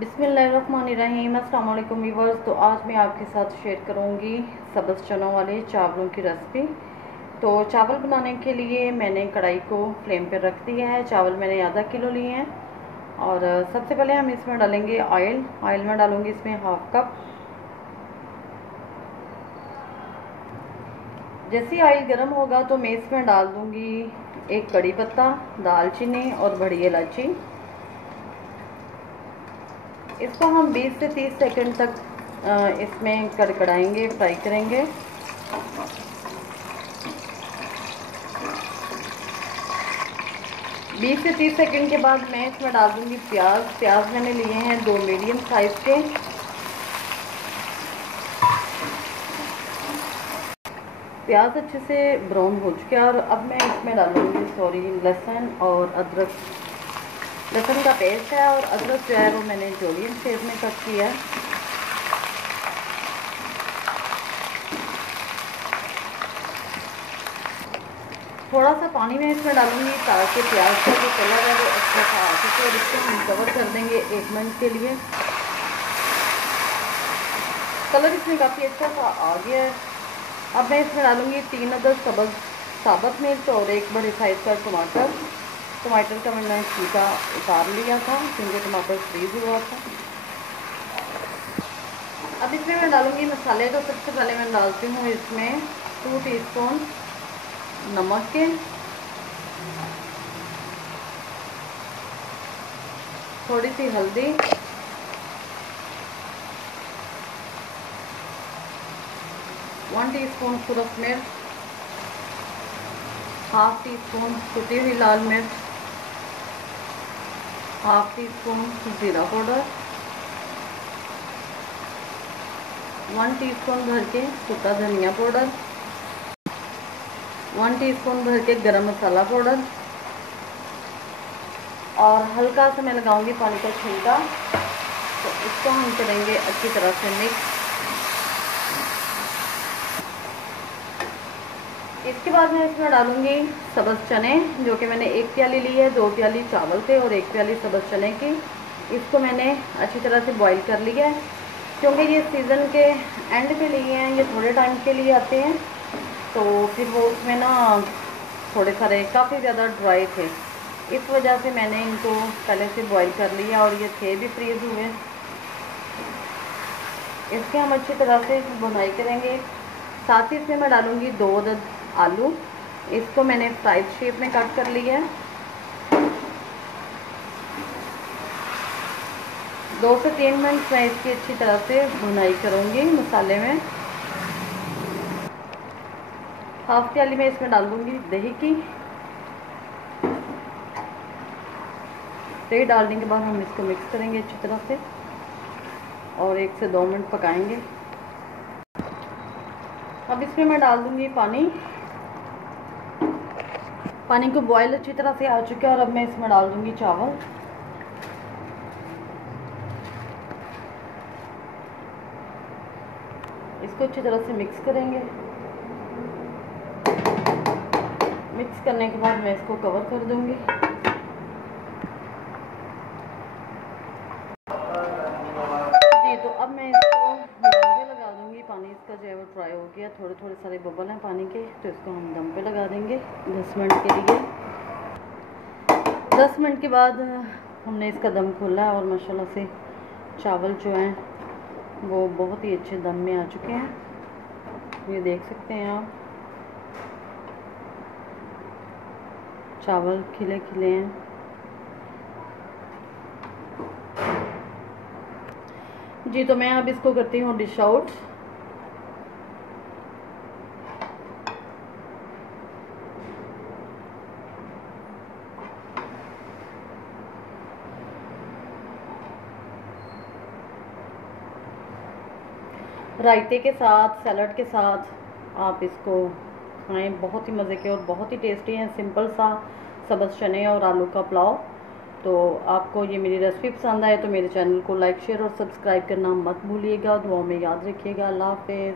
बिस्मिल्लाहिर्रहमानिर्रहीम। अस्सलाम वालेकुम व्यूअर्स। तो आज मैं आपके साथ शेयर करूंगी सब्ज़ चनों वाले चावलों की रेसिपी। तो चावल बनाने के लिए मैंने कढ़ाई को फ्लेम पर रख दिया है। चावल मैंने आधा किलो लिए हैं और सबसे पहले हम इसमें डालेंगे ऑयल। ऑयल में डालूंगी इसमें हाफ कप। जैसे ऑयल गर्म होगा तो मैं इसमें डाल दूंगी एक कड़ी पत्ता, दालचीनी और बड़ी इलायची। इसको हम 20 से 30 सेकंड तक इसमें कड़कड़ाएंगे, फ्राई करेंगे। बीस से 30 सेकंड के बाद मैं इसमें डाल दूंगी प्याज। प्याज मैंने लिए हैं 2 मीडियम साइज के। प्याज अच्छे से ब्राउन हो चुके हैं और अब मैं इसमें डालूंगी लहसुन और अदरक। लहसुन का पेस्ट है और अदरक जो है वो मैंने जूलियन शेप में कट किया है। थोड़ा सा पानी मैं इसमें डालूंगी ताकि प्याज का जो कलर है वो अच्छा सा आ सके और इसको हम कवर कर देंगे 1 मिनट के लिए। कलर इसमें काफ़ी अच्छा सा आ गया है। अब मैं इसमें डालूंगी 3 अदद साबुत मिर्च और 1 बड़े साइज़ का टमाटर। टमाटर का मैंने छिलका उतार लिया था क्योंकि टमाटर फ्रीज हुआ था। अब इसमें मैं डालूंगी मसाले। तो सबसे पहले मैं डालती हूँ इसमें 2 टीस्पून नमक के, थोड़ी सी हल्दी, 1 टीस्पून सुरख मिर्च, हाफ टी स्पून कुटी हुई लाल मिर्च, हाफ टी स्पून जीरा पाउडर, 1 टीस्पून भर के सूखा धनिया पाउडर, 1 टीस्पून भर के गरम मसाला पाउडर और हल्का सा मैं लगाऊंगी पानी का छींटा। तो इसको हम करेंगे अच्छी तरह से मिक्स। इसके बाद मैं इसमें डालूंगी सब्ज़ चने, जो कि मैंने 1 प्याली ली है। 2 प्याली चावल थे और 1 प्याली सब्ज़ चने की। इसको मैंने अच्छी तरह से बॉईल कर लिया है क्योंकि ये सीज़न के एंड पे लिए हैं, ये थोड़े टाइम के लिए आते हैं। तो फिर वो उसमें ना थोड़े सारे काफ़ी ज़्यादा ड्राई थे, इस वजह से मैंने इनको पहले से बॉईल कर लिया और ये थे भी फ्रीज़ हुए। इसके हम अच्छी तरह से बुनाई करेंगे। साथ ही इसमें मैं डालूंगी 2 अदद आलू। इसको मैंने फ्राइड शेप में कट कर लिया है। 2 से 3 मिनट मैं इसकी अच्छी तरह से भुनाई करूँगी मसाले में। हाफ प्याली मैं इसमें डाल दूँगी दही की। दही डालने के बाद हम इसको मिक्स करेंगे अच्छी तरह से और 1 से 2 मिनट पकाएंगे। अब इसमें मैं डाल दूँगी पानी। पानी को बॉयल अच्छी तरह से आ चुका है और अब मैं इसमें डाल दूँगी चावल। इसको अच्छी तरह से मिक्स करेंगे। मिक्स करने के बाद मैं इसको कवर कर दूंगी। जी, तो अब मैं इसको दम पे लगा दूंगी। पानी इसका जो है वो फ्राई हो गया, थोड़े थोड़े सारे बबल हैं पानी के, तो इसको हम दम पे लगा देंगे 10 मिनट के लिए। 10 मिनट के बाद हमने इसका दम खोला है और माशाल्लाह से चावल जो हैं वो बहुत ही अच्छे दम में आ चुके हैं। ये देख सकते हैं आप, चावल खिले खिले हैं। जी, तो मैं अब इसको करती हूँ डिश आउट। रायते के साथ, सैलड के साथ आप इसको खाएं। बहुत ही मज़े के और बहुत ही टेस्टी हैं। सिंपल सा सब्ज़ चने और आलू का पुलाव। तो आपको ये मेरी रेसिपी पसंद आए तो मेरे चैनल को लाइक, शेयर और सब्सक्राइब करना मत भूलिएगा। दुआओं में याद रखिएगा। अल्लाह हाफ़िज़।